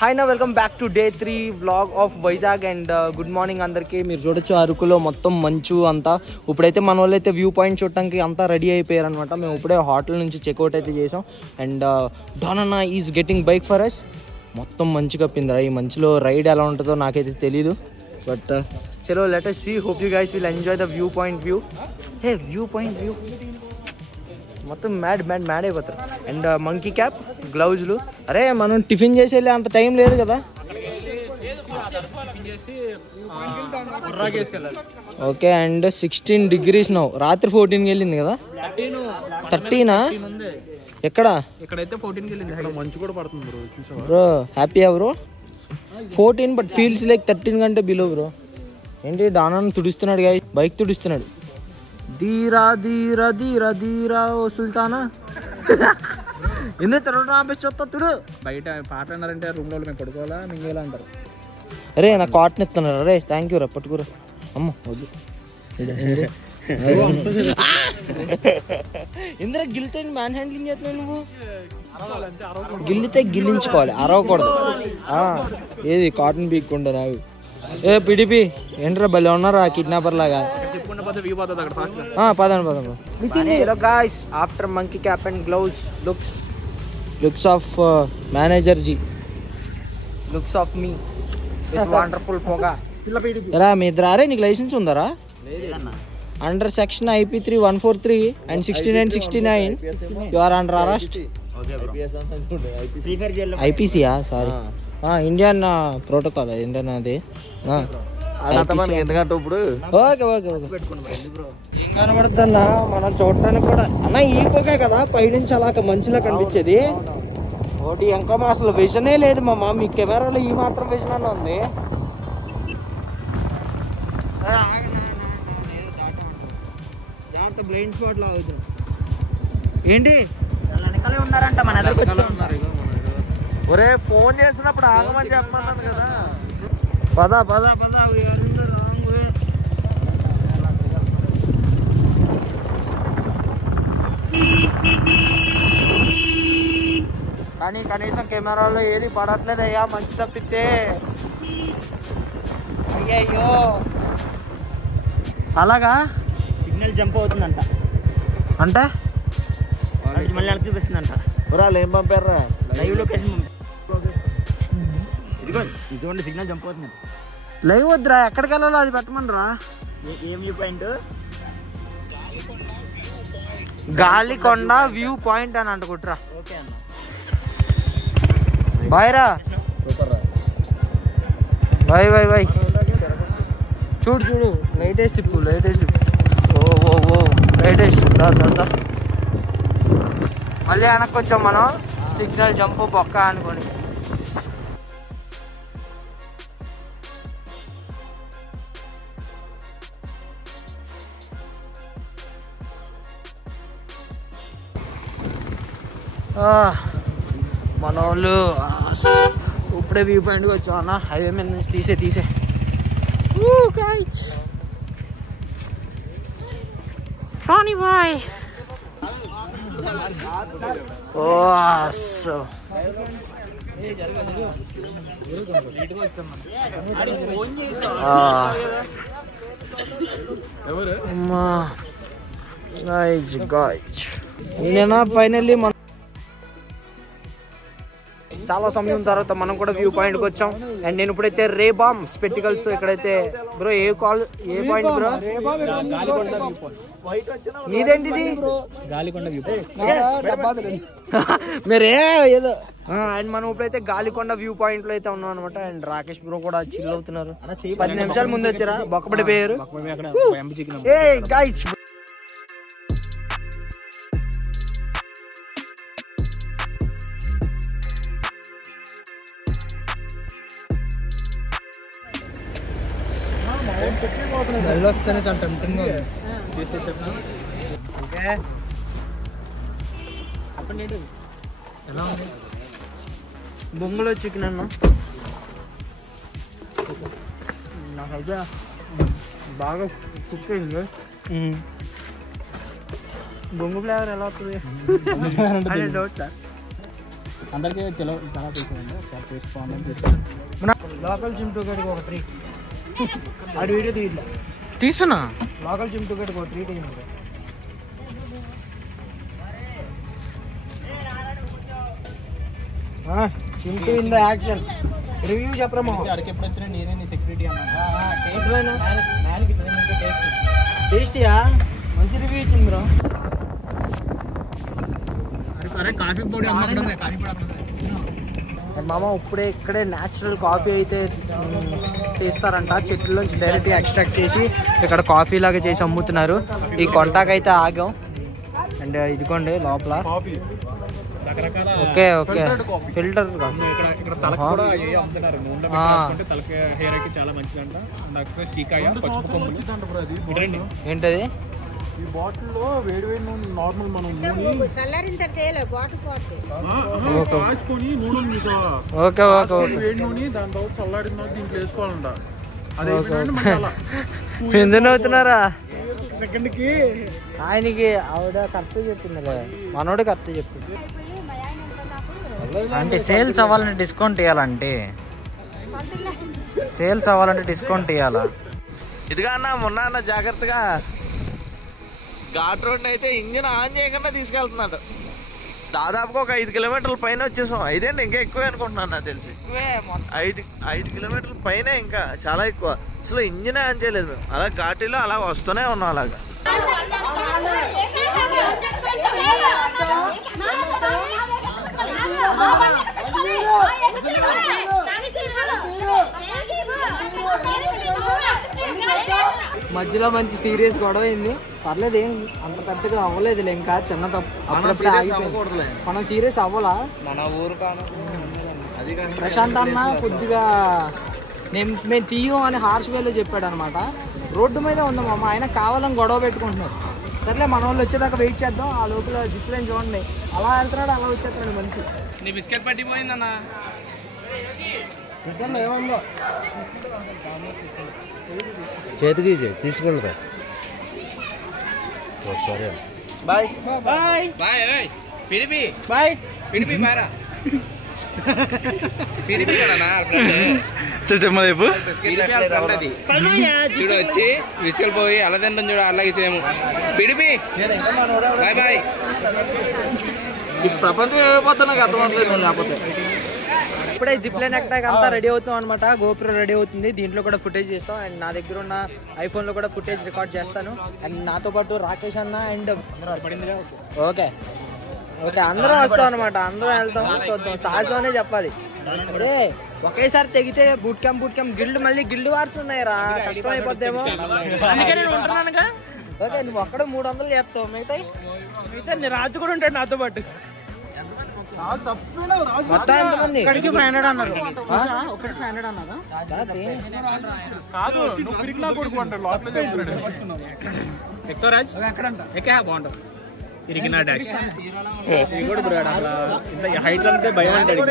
Hi నా welcome back to day 3 vlog of Vizag and good morning అందరికీ. మీరు చూడొచ్చు అరకులో మొత్తం మంచు అంతా. ఇప్పుడైతే మన వాళ్ళు అయితే వ్యూ పాయింట్ చూడటానికి అంతా రెడీ అయిపోయారు అనమాట. మేము ఇప్పుడే హోటల్ నుంచి చెక్అవుట్ అయితే చేసాం అండ్ డానన్నా is getting bike for us. మొత్తం మంచు కప్పిందిరా. ఈ మంచులో రైడ్ ఎలా ఉంటుందో నాకైతే తెలీదు, బట్ చలో let us see. Hope you guys will enjoy the view point view. Hey view point view మొత్తం మ్యాడ్ అయిపోతారు. అండ్ మంకీ క్యాప్, గ్లౌజులు. అరే మనం టిఫిన్ చేసి వెళ్ళే అంత టైం లేదు కదా. Okay and 16 degrees no. రాత్రి 14కి వెళ్ళింది కదా. 13 ఎక్కడ? ఇక్కడైతే 14కి వెళ్ళింది. మంచు కూడా పడుతుంది బ్రో. హ్యాపీయా బ్రో? 14 బట్ ఫీల్స్ లైక్ 13 కంటే బిలో బ్రో. ఏంటి డానాన్ని తుడుస్తున్నాడు గాయ, బైక్ తుడుస్తున్నాడు. ధీరా ధీరా ధీరా ధీరా ఓ సుల్తానా. ఎందుకు తిరగడం ఆపేసి తుడు. బయట పాట అన్నారంటే రూమ్ లో మేము పడుకోవాలా మింగేలా అంటారు. అరే నాకు కాటన్ ఇస్తున్నారు. అరే థ్యాంక్ యూ రా, పట్టుకురా. అమ్మ వద్దు. ఇంద్ర గిల్లితే మ్యాన్ హ్యాండ్లింగ్ చేస్తున్నావు నువ్వు. గిల్లితే గిల్లించుకోవాలి, అరవకూడదు. ఏది కాటన్ పీక్కుండా నాకు. ఏ పిడిపి ఏంట్రా భలే ఉన్నారా కిడ్నాపర్ లాగా. Guys after monkey cap and gloves looks of manager ji, looks of me with wonderful పొగ. రా మీ ఇద్దరు. అరే నీకు లైసెన్స్ ఉందరా? Under section IP3 143 and 6969 you are under arrest. ఐపీసీయా? Sorry, Indian protocol. ఇండియన్ అది. ఎందుకంటే ఇప్పుడు ఓకే ఓకే ఏం కనబడుతుందన్నా మనం చూడటానికి కూడా. అన్న ఈ పొగే కదా పైనుంచి అలా మంచిలా కనిపించేది. ఒకటి ఇంకా అసలు విజనే లేదు మామ. మీ కెమెరాలో ఈ మాత్రం విజన్ అన్న ఉంది. బ్లైండ్ స్పాట్ లా అవుతుంది. ఏంటి వెనకాలే ఉన్నారంట మన ఎదురుకు. ఒరే ఫోన్ చేసినప్పుడు ఆగమని చెప్పమన్నాను కదా. పద పద పద. కానీ కనీసం కెమెరాలో ఏది పడట్లేదయ్యా మంచి తప్పితే. అయ్యయ్యో అలాగా సిగ్నల్ జంప్ అవుతుందంట. అంటే మళ్ళీ అలా చూపిస్తుందంట. వాళ్ళు ఏం పంపారా? Live location. ఇదిగోండి సిగ్నల్ జంప్ అవుతుంది. లైవ్ వద్దురా, ఎక్కడికి వెళ్ళాలో అది పెట్టమనరా. ఏం view point? Galikonda view point అని అంటుకుంటురా. ఓకే అన్న బాయ్ రా. Bye bye bye. చూడు చూడు లైట్ వేసి తిప్పు, లైట్ వేసి తిప్పు. ఓ లైట్ వేసి దా. మళ్ళీ వెనక్కి వచ్చాం మనం. సిగ్నల్ జంప్ బొక్క అనుకోని. మన వాళ్ళు ఇప్పుడే వ్యూ పాయింట్కి వచ్చాం అన్న. హైవే మీద నుంచి తీసే రాణి బాయ్. నేనా ఫైనల్లీ చాలా సమయం తర్వాత మనం కూడా వ్యూ పాయింట్కి వచ్చాం. అండ్ నేను ఇప్పుడైతే రేబామ్ స్పెక్టికల్స్ తో ఇక్కడైతే బ్రో ఏ పాయింట్ బ్రో? నీదేంటిది? మీరే ఏదో. అండ్ మనం ఇప్పుడైతే గాలికొండ వ్యూ పాయింట్ లో అయితే ఉన్నాం అనమాట. అండ్ రాకేష్ బ్రో కూడా చిల్ అవుతున్నారు. 10 నిమిషాల ముందు వచ్చారా, బొక్కపడిపోయారు. ఏ గైస్ వస్తేనే చాలా టెంప్టింగ్ ఉంది. ఎలా ఉంది బొంగులో చికెన్ అన్న? నాకైతే బాగా కుక్ అయింది. బొంగు ఫ్లేవర్ ఎలా వస్తుంది అనే డౌట్. అందరికీ చాలా తీసుకోండి, తీసుకోండి తీసుకోండి. లోకల్ జిమ్ టు గేట్కి ఒక 3 ఆడు వీడియో తీయట్లే తీస్తున్నా. లోకల్ జిమ్ టు గేట్కి ఒక 3 తీయండి. Chintu in the action. Review చెప్పరా మా అరకు ఎప్పుడు వచ్చినా నేనే నీ సెక్యూరిటీ అన్నా. టేస్టీయా? మంచి రివ్యూ ఇచ్చింది బ్రో. అరే కాఫీ పొడి కాఫీ పొడి మామ ఇప్పుడే ఇక్కడే న్యాచురల్ కాఫీ అయితే తీస్తారంట, చెట్లలోంచి డైరెక్ట్గా ఎక్స్ట్రాక్ట్ చేసి ఇక్కడ కాఫీ లాగా చేసి అమ్ముతున్నారు. ఈ కొంటాకైతే ఆగాం. అండ్ ఇదిగోండి లోపల. ఓకే ఓకే ఫిల్టర్ ఏంటది? ఈ బాటిల్లో వేడి వేడి నూనె నార్మల్ మనం కాసుకొని నూనె ఓకే ఓకే వేడి నూనె దాని తర్వాత చల్లారిన తర్వాత దీంట్లో వేసుకోవాలంట. ఎందుకు అవుతున్నారా? సెకండ్కి ఆయనకి ఆవిడ కరెక్ట్ చెప్పిందిలే, మనోడు కరెక్ట్ చెప్పింది. అంటే సేల్స్ అవ్వాలంటే డిస్కౌంట్ ఇవ్వాలంటే, సేల్స్ అవ్వాలంటే డిస్కౌంట్ ఇవ్వాలా? ఇదిగా అన్న మొన్న అన్న జాగ్రత్తగా ఘాట్ రోడ్ అయితే ఇంజిన్ ఆన్ చేయకుండా తీసుకెళ్తున్నాడు. దాదాపుగా ఒక 5 కిలోమీటర్ల పైన వచ్చేసాం. 5 అంటే ఇంకా ఎక్కువే అనుకుంటున్నాను నాకు తెలిసి. 5 కిలోమీటర్ల పైన, ఇంకా చాలా ఎక్కువ. అసలు ఇంజిన్ ఆన్ చేయలేదు మేము. అలా ఘాటీలో అలా వస్తూనే ఉన్నాం. అలాగా మధ్యలో మంచి సీరియస్ గొడవ అయింది. పర్లేదు, ఏం అంత పెద్దగా అవ్వలేదులే. ఇంకా చిన్న తప్పు. అప్పుడప్పుడు ఆగిపోయింది. మనం సీరియస్ అవ్వాలా? మన ఊరు ప్రశాంత్ అన్న కొద్దిగా మేము తీయం అని హార్ష్ వేలో చెప్పాడు అనమాట. రోడ్డు మీద ఉందాం అమ్మ, ఆయన కావాలని గొడవ పెట్టుకుంటున్నారు. సర్లే మన వాళ్ళు వచ్చేదాకా వెయిట్ చేద్దాం. ఆ లోపల జిప్లైన్ చూడండి అలా వెళ్తున్నాడు, అలా వచ్చేస్తున్నాడు మంచి. నీ బిస్కెట్ పట్టిపోయిందన్నా. ఏమందో చేతికి తీసుకుంటా. సరే బాయ్ బాయ్ బాయ్. పిడిపి బాయ్. పిడిపి బారా చూడు వచ్చి విసుకెళ్ళిపోయి అలా తింటాం చూడు, అలాగే సేమ్. PDP bye bye. ఈ ప్రపంచం ఏమైపోతా నాకు అర్థమవుతుంది. లేకపోతే ఇప్పుడే జిప్ లైన్ ఎక్కడానికి అంతా రెడీ అవుతాం అనమాట. గోప్రో రెడీ అవుతుంది, దీంట్లో కూడా ఫుటేజ్ చేస్తాం. అండ్ నా దగ్గర ఉన్న ఐఫోన్లో కూడా ఫుటేజ్ రికార్డ్ చేస్తాను. అండ్ నాతో పాటు రాకేష్ అన్న అండ్ ఓకే ఓకే అందరం వస్తాం అనమాట. అందరం వెళ్తాం, చూద్దాం. సాహసమనే చెప్పాలి. అరే ఒకేసారి తెగితే బూట్ క్యాంప్ గిల్డ్ మళ్ళీ గిల్డ్ వార్స్ ఉన్నాయిరా, కష్టం అయిపోద్దేమో. ఓకే నువ్వు అక్కడ 300 చేస్తావు, మిగతా నీ రాజు కూడా ఉంటాడు నాతో పాటు. మొత్తం ఎంతమంది? 500 అన్నారు. ఒకటి 500 అన్నారా? కాదు బాగుంటుంది. ఇరిగిన డాష్ కూడా బ్రాడ్ అట్లా ఇంత హైట్ అంతే భయం అంటాడు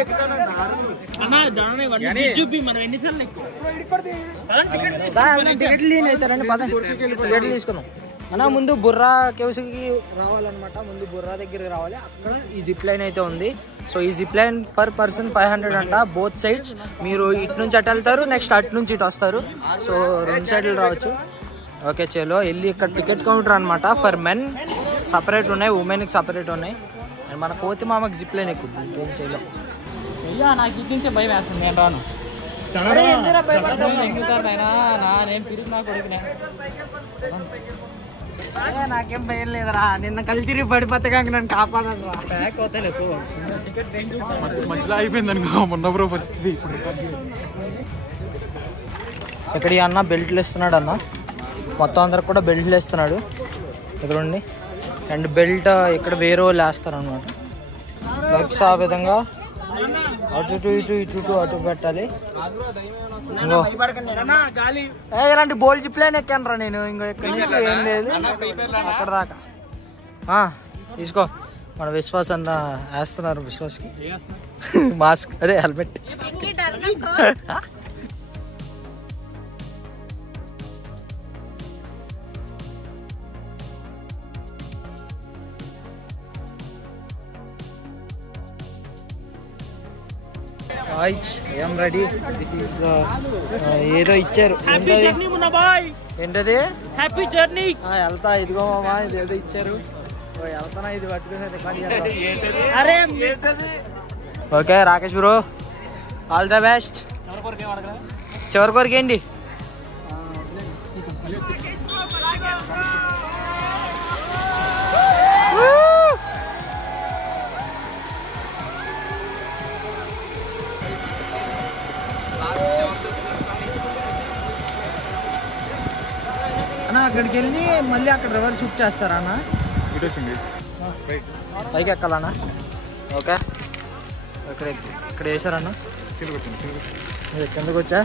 టికెట్లు తీసుకుందాం అన్న. ముందు బుర్రా కేవ్స్కి రావాలన్నమాట. ముందు బుర్రా దగ్గరికి రావాలి. అక్కడ ఈ జిప్ లైన్ అయితే ఉంది. సో ఈ జిప్ లైన్ పర్ పర్సన్ 500 అంట, బోత్ సైడ్స్. మీరు ఇటు నుంచి అటు వెళ్తారు, నెక్స్ట్ అటు నుంచి ఇటు వస్తారు. సో 2 సైడ్లు రావచ్చు. ఓకే చలో వెళ్ళి ఇక్కడ టికెట్ కౌంటర్ అనమాట. ఫర్ మెన్ సపరేట్ ఉన్నాయి, ఉమెన్కి సపరేట్ ఉన్నాయి. అండ్ మన కోతి మామకి జిప్ లైన్ ఎక్కువ ఏం చేయలేం. నాకు ఇది నుంచే భయం వేస్తుంది. నేను రాను. నాకేం భయం లేదురా. నిన్న కలిసి తిరిగి పడిపోతే కాక నన్ను కాపాడరా. మధ్యలో అయిపోయింది అనుకో మొన్న బ్రో పరిస్థితి. ఇక్కడ ఈ అన్న బెల్ట్లు ఇస్తున్నాడు అన్న. మొత్తం అందరికి కూడా బెల్ట్లు వేస్తున్నాడు. ఇక్కడ ఉండి అండ్ బెల్ట్ ఇక్కడ వేరే వాళ్ళు వేస్తారు అనమాట. లెగ్స్ ఆ విధంగా అటు ఇటు అటు పెట్టాలి. ఇంకో ఇలాంటి బోల్ జిప్లైన్ ఎక్కాను రా నేను. ఇంకో ఇక్కడ నుంచి ఏం లేదు, అక్కడ దాకా. తీసుకో, మన విశ్వాస్ అన్న వేస్తున్నారు. విశ్వాస్కి మాస్క్, అదే helmet. I'm ready. This is ఏదో ఇచ్చారు. ఏంటది? Happy journey. వెళ్తా. ఇదిగో మామా, ఇది ఏదో ఇచ్చారు. వెళ్తానా, ఇది పట్టుకుని. అరే okay Rakesh bro, all the best. చివరి కొరికేంటి? అన్న అక్కడికి వెళ్ళి మళ్ళీ అక్కడ రివర్స్ షూట్ చేస్తారా అన్న? ఇటు వచ్చింది పైకి ఎక్కాలన్నా? ఓకే, ఇక్కడ వేసారన్న. కిందకు వచ్చా.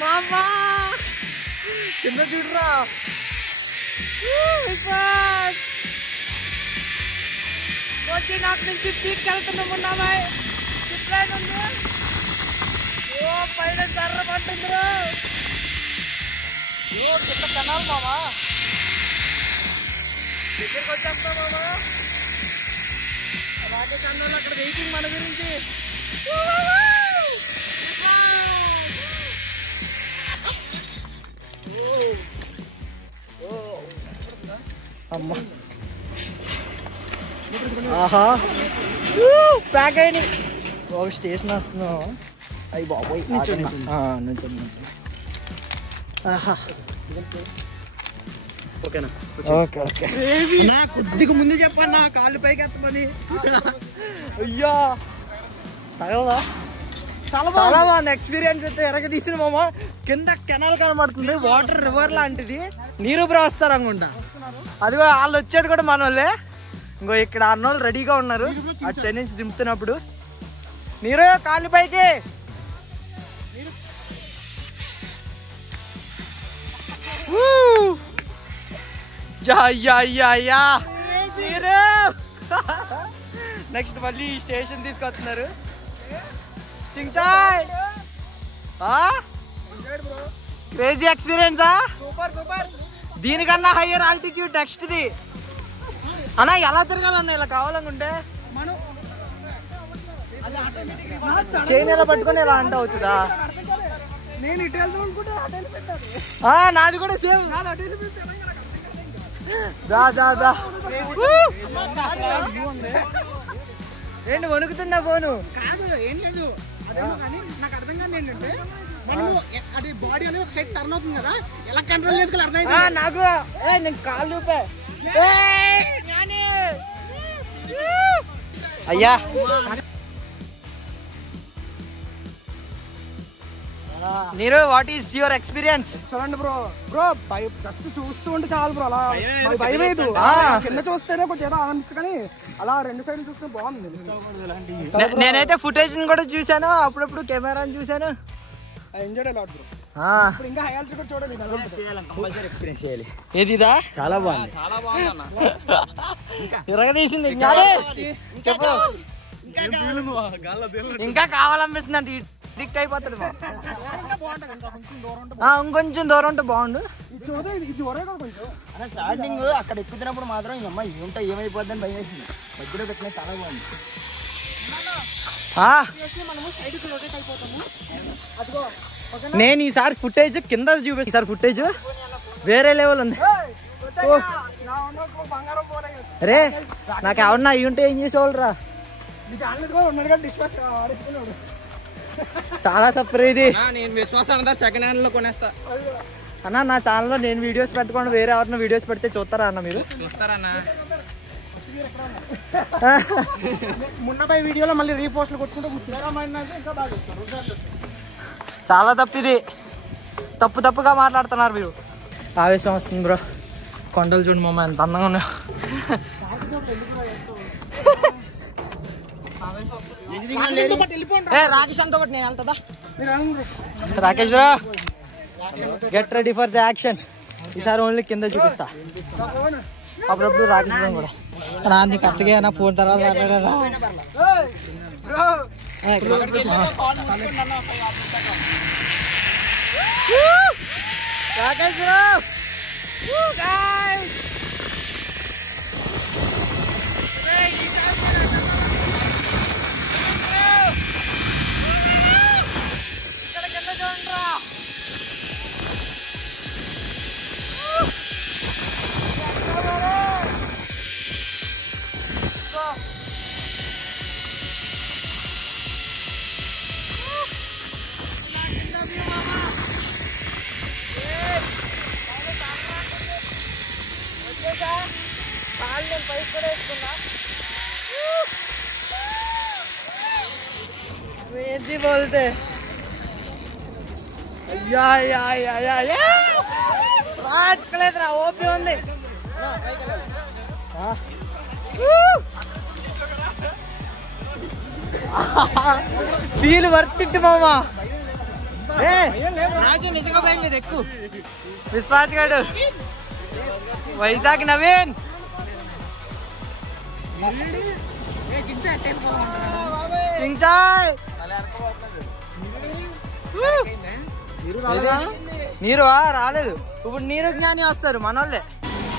మామా కింద చూడరా. వచ్చి నాకు నుంచి పీక్ వెళ్తున్నామున్నామా. ఓ పైన చర్ర పట్టిందిరా. కింద కనాలి మామా. దగ్గరికి వచ్చేస్తా మామా. రాకేష్ అన్న అక్కడ వెయిటింగ్ మన గురించి. అమ్మా ఆహా ప్యాక్ అయ్యి ఒక స్టేషన్ వస్తున్నావు. అయ్యి బాబోయ్ నుంచి ఓకేనా? Okay okay. నా కొద్దిగా ముందు చెప్పండి, నా కాళ్ళు పైకి ఎత్తమని. అయ్యా తగలదా? చాలా బాగుంది ఎక్స్పీరియన్స్ అయితే. ఎరగ తీసిన మామ. కింద కెనాల్ కనబడుతుంది, వాటర్ రివర్ లాంటిది. నీరు బ్రో వస్తారు అనుకుంటా. అదిగో వాళ్ళు వచ్చేది కూడా మన వాళ్ళే. ఇంకో ఇక్కడ అన్నోళ్ళు రెడీగా ఉన్నారు అటు సైడ్ నుంచి దింపుతున్నప్పుడు. నీరు కాళ్ళు పైకి. నెక్స్ట్ మళ్ళీ స్టేషన్ తీసుకొస్తున్నారు. చించాయ్ క్రేజీ ఎక్స్పీరియన్సా? సూపర్. దీనికన్నా హయ్యర్ ఆల్టిట్యూడ్ నెక్స్ట్ ది. అన్నా ఎలా తిరగాలన్నా ఇలా కావాలనుకుంటే చైన్ ఎలా పట్టుకొని ఇలా అంటే అవుతుందా? నాది కూడా సేమ్. ఏంటి వణుకుతుందా ఫోను? కాదు ఏం లేదు. నాకు అర్థం కాదు ఏంటంటే మనము అది బాడీ అనేది ఒక సైడ్ టర్న్ అవుతుంది కదా, ఎలా కంట్రోల్ చేసుకోవాలి అర్థం అవుతుంది నాకు. నేను కాళ్ళు అయ్యా. నీరు వాట్ ఈస్ యువర్ ఎక్స్పీరియన్స్? చూడండి బ్రో జస్ట్ చూస్తూ ఉంటే చాలు బ్రో. అలా భయం లేదు. కింద చూస్తేనే కొంచెం ఏదో ఆనందిస్తుంది, కానీ అలా రెండు సైడ్ చూస్తే బాగుంది. నేనైతే ఫుటేజ్ కూడా చూసాను, అప్పుడప్పుడు కెమెరాని చూసాను. Enjoy lot bro. ఇంకా హై ఆల్టిట్యూడ్ చూడండి, కంపల్సరీ ఎక్స్పీరియన్స్ చేయాలి. ఏదిదా? చాలా బాగుంది. ఇరగదీసింది. చెప్పు. ఇంకా కావాలనిపిస్తుంది అంటే డిక్ట్ అయిపోతాడు. ఇంకొంచెం దూరం ఉంటే బాగుండు. స్టార్టింగ్ అక్కడ ఎక్కుతున్నప్పుడు మాత్రం ఈ అమ్మాయి ఏమిటో ఏమైపోద్దని భయం వేసింది. మధ్యలో పెట్టిన చాలా బాగుంది. నేను ఈసారి ఫుటేజ్ కింద చూపిస్తాను. ఈసారి ఫుటేజ్ వేరే లెవెల్ ఉంది. రే నాకు ఎవరన్నా అయ్యి ఉంటే ఏం చేసేవాళ్ళు రా. చాలా తప్పరు ఇది. నేను విశ్వాసం సెకండ్ హ్యాండ్ లో కొనేస్తా అన్న. నా ఛానల్లో నేను వీడియోస్ పెట్టుకోండి, వేరే ఎవరిన వీడియోస్ పెడితే చూస్తారా అన్న? మీరు చూస్తారన్నా? మున్నపై వీడియోలో మళ్ళీ రీపోస్ట్లు కొట్టుకుంటూ చాలా తప్పు ఇది. తప్పుగా మాట్లాడుతున్నారు మీరు. ఆవేశం వస్తుంది బ్రో. కొండలు చూడు మామ ఎంత అందంగా ఉన్నాయో. రాకేష్ అంతా ఒకటి నేను వెళ్తుందా? Rakesh bro get ready for the action. ఈసారి ఓన్లీ కింద చూపిస్తా. అప్పుడప్పుడు రాకేష్ బ్రో కూడా రా. నీకు అత్తగా నా ఫోన్ తర్వాత మాట్లాడారా? రాకేష్ బ్రో ఇక్కడ వేసుకున్నా ఏంటి బోల్తే అయ్యా రాజకలేదురా ఓపి ఉంది ఫీల్ వర్తిట్టు మామా రాజు నిజంగా బయలుదేరు ఎక్కువ విశ్వాస్ గారు వైజాగ్ నవీన్ చించాయ్ నీరు రాలేదు ఇప్పుడు నీరు జ్ఞాని వస్తారు మనోళ్ళే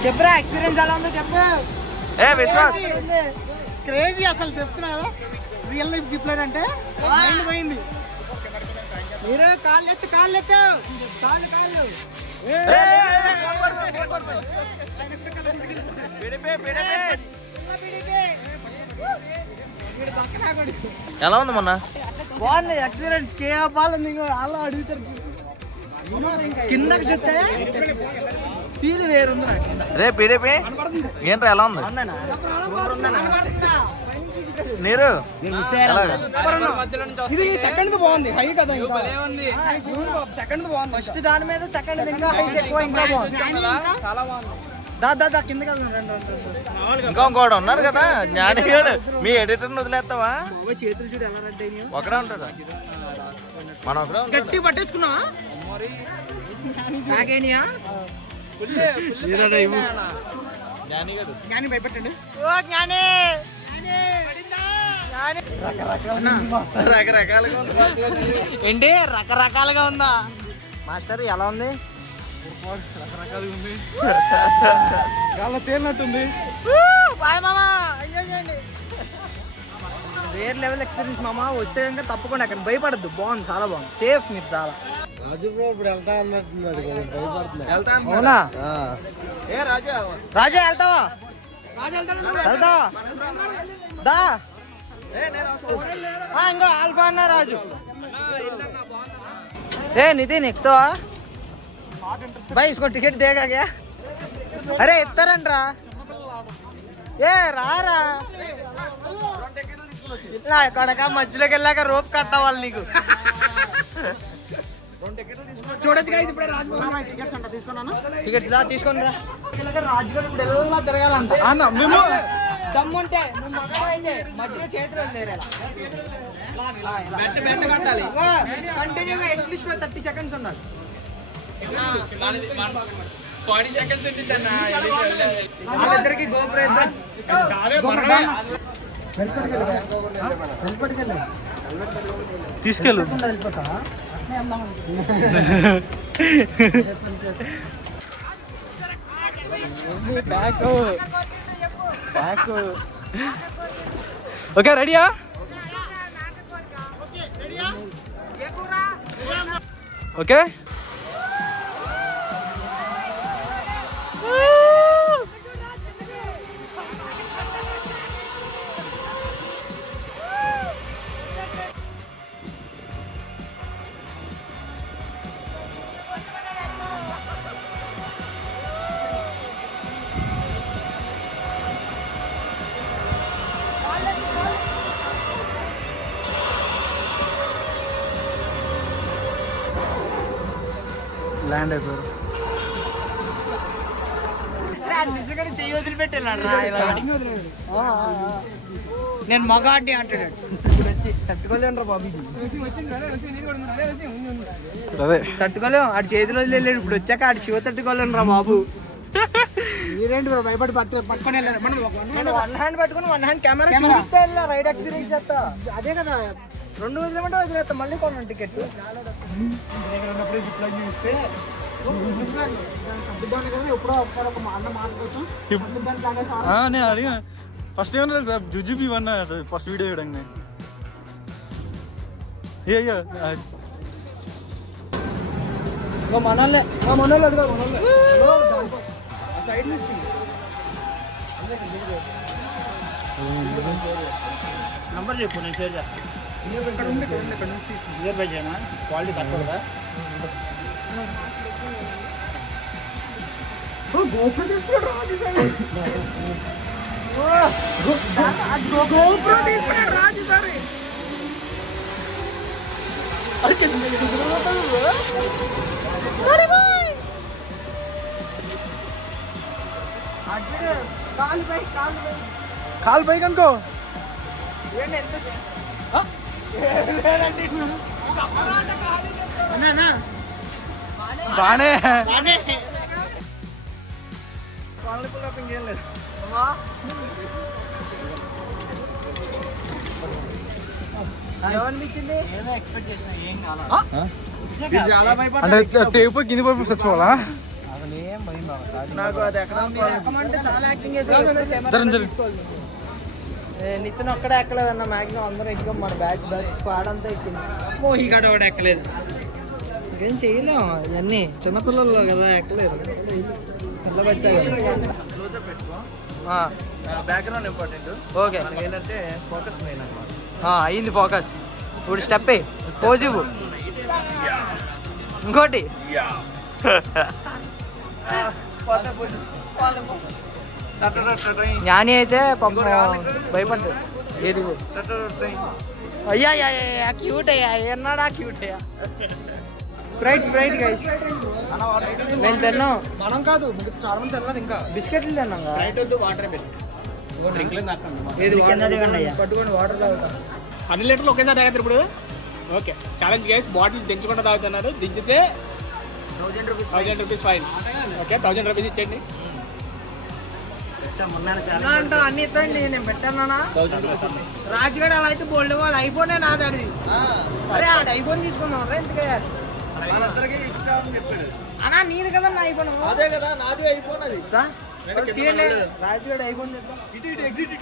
చెప్పరా ఎక్స్పీరియన్స్ ఎలా ఉందో చెప్పు ఏ విశ్వాస్ క్రేజీ అసలు చెప్తున్నా కదా రియల్ లైఫ్ జిప్ లైన్ అంటే మైండ్ పోయింది మీరు కాళ్ళు ఎత్తు కాళ్ళు ఎలా ఉంది మొన్న బాగుంది ఎక్స్పీరియన్స్ కేపాలని అలా అడుగుతారు కిందకి చూస్తే ఫీల్ వేరుంది రే పిడిపి ఏంట్రా ఎలా ఉంది నీరు ఇది సెకండ్ బాగుంది హై కదా సెకండ్ బాగుంది ఫస్ట్ దాని మీద సెకండ్ ఇంకా హైట్ ఎక్కువ ఇంకా బాగుంది చాలా బాగుంది దా కిందకి ఇంకోటి ఉన్నారు కదా జ్ఞానిగాడు మీ ఎడిటర్ వదిలేస్తావా చేతులు చూడు ఎలా రెడ్డి ఒకడే ఉంటాడు మనం ఒకడే గట్టి పట్టేసుకున్నా జ్ఞాని భయపెట్టండి రకరకాలుగా ఏంటి రకరకాలుగా ఉందా మాస్టర్ ఎలా ఉంది రకరకాలుగా ఉంది చాలా తేలినట్టుంది బాయ్ మామా ఎంజాయ్ చేయండి వేరే లెవెల్ ఎక్స్పీరియన్స్ మామా వస్తే ఇంకా తప్పకుండా అక్కడ భయపడద్దు బాగుంది చాలా బాగుంది సేఫ్ మీరు చాలా రాజు బ్రో ఇప్పుడు వెళ్తా అన్నట్టున్నాడు భయపడుతున్నాడు అవునా రాజా వెళ్తావా వెళ్తావా దా ఇంకో ఆల్ఫా అన్న రాజు ఏ నితిన్ ఎక్కుతావా भाई इसको टिकट देगा क्या अरे इतरंड्रा ఏ రారా ఇలా ఎక్కడక మధ్యలోకి వెళ్ళాక రోప్ కట్టవాలి నీకు చూడొచ్చు కదా ఇప్పుడే రాజు టికెట్స్ దా తీసుకొని రా రాజుగారు ఇప్పుడు ఎలా తిరగాలంట మేము దమ్ముంటే నువ్వు మగవా అయితే మధ్యలో చేతులు వదిలేరా కట్టాలి కంటిన్యూగా అట్లీస్ట్ 30 సెకండ్స్ ఉండాలి 40 seconds ఉంటుందన్న వాళ్ళిద్దరికి గోప్రయత్నం తీసుకెళ్ళు ఓకే రెడీయా ఓకే ల్యాండ్ అయిపోయారు నిజంగా చెయ్యి వదిలిపెట్టాను నేను మగాడిని అంటాడు ఇప్పుడు వచ్చి తట్టుకోలేండ్రా బాబు అదే తట్టుకోలేం ఆడి చేతిలో వదిలేడు ఇప్పుడు వచ్చాక ఆడి శివ తట్టుకోలేండ్రా బాబు మీరేంటి బ్రో భయపడి పట్టుకొని వెళ్ళారు మనం నేను 1 హ్యాండ్ పట్టుకుని 1 హ్యాండ్ కెమెరా చూపిస్తా వెళ్ళా రైడ్ ఎక్స్పీరియన్స్ చేస్తా అదే కదా 2 వదిలేమంటే వదిలేస్తా మళ్ళీ కొన్నాను టికెట్ ఇస్తే తగ్గుదాన్ని కదా ఎప్పుడో ఒకసారి ఒక అన్న మాట కోసం నేను అడిగా ఫస్ట్ ఏమన్నా తెలుసా జుజుబి వన్ ఫస్ట్ వీడియో చూడండి అయ్యో మనోళ్ళే సైడ్ నుంచి నంబర్ చెప్పు నేను షేర్ చేస్తాను నియర్ బై చేయనా క్వాలిటీ తక్కువ కదా గోపురం తీసుకున్నాడు GoPro తీసుకున్నాడు రాజు సార్. కాలు పైకి అనుకో. బానే అంటే తెగిపోయి కింది పడిపోయి చచ్చిపోవాలా? నాకు అది ఎక్కమంటే చాలా యాక్టింగ్ నితిన్ ఒక్కడే ఎక్కలేదన్న, మ్యాక్సిమం అందరూ ఎక్కాం. మన బ్యాచ్ స్క్వాడ్ అంతా ఎక్కింది. మోహిగాడు ఒకటి ఎక్కలేదు. ఇంకేం చేయలేము, ఇవన్నీ చిన్నపిల్లల్లో కదా, ఎక్కలేరు. పిల్ల బచ్చా బ్యాక్గ్రౌండ్ ఇంపార్టెంట్. ఓకే ఏంటంటే ఫోకస్ మెయిన్ అన్నమాట. అయింది ఫోకస్. ఇప్పుడు స్టెప్ పోజివ్. ఇంకోటి జ్ఞాని అయితే భయపడ్డాడు. ఏది అయ్యా క్యూట్ అయ్యా, ఎన్నాడా క్యూట్ అయ్యా. స్ప్రైట్ గైస్ నేను తిన్నాం. మనం కాదు, చాలా మంది తినలేదు. ఇంకా బిస్కెట్లు తిన్నాం. పట్టుకొని వాటర్ తాగుతాం. 100 లీటర్లు ఒకేసారి తాగుతారు ఇప్పుడు. ఓకే ఛాలెంజ్ గైస్, బాటిల్ దించకుండా తాగుతున్నారు. దించితే 1000 రూపీస్ ఫైన్. ఓకే 1000 రూపీస్ ఇచ్చేయండి. అన్ని ఇస్తాండి, నేను పెట్టానా. రాజుగాడు అలా అయితే బోల్డ్ వాళ్ళు ఐఫోనే నాది అడిది. అరే ఆడ ఐఫోన్ తీసుకుందాం రా. ఎందుకయ్యా అన్నా, నీది కదా నా ఐఫోన్. అదే కదా నాది ఐఫోన్. అది రాజుగాడు ఐఫోన్ చేద్దాం. ఇటు ఎగ్జిట్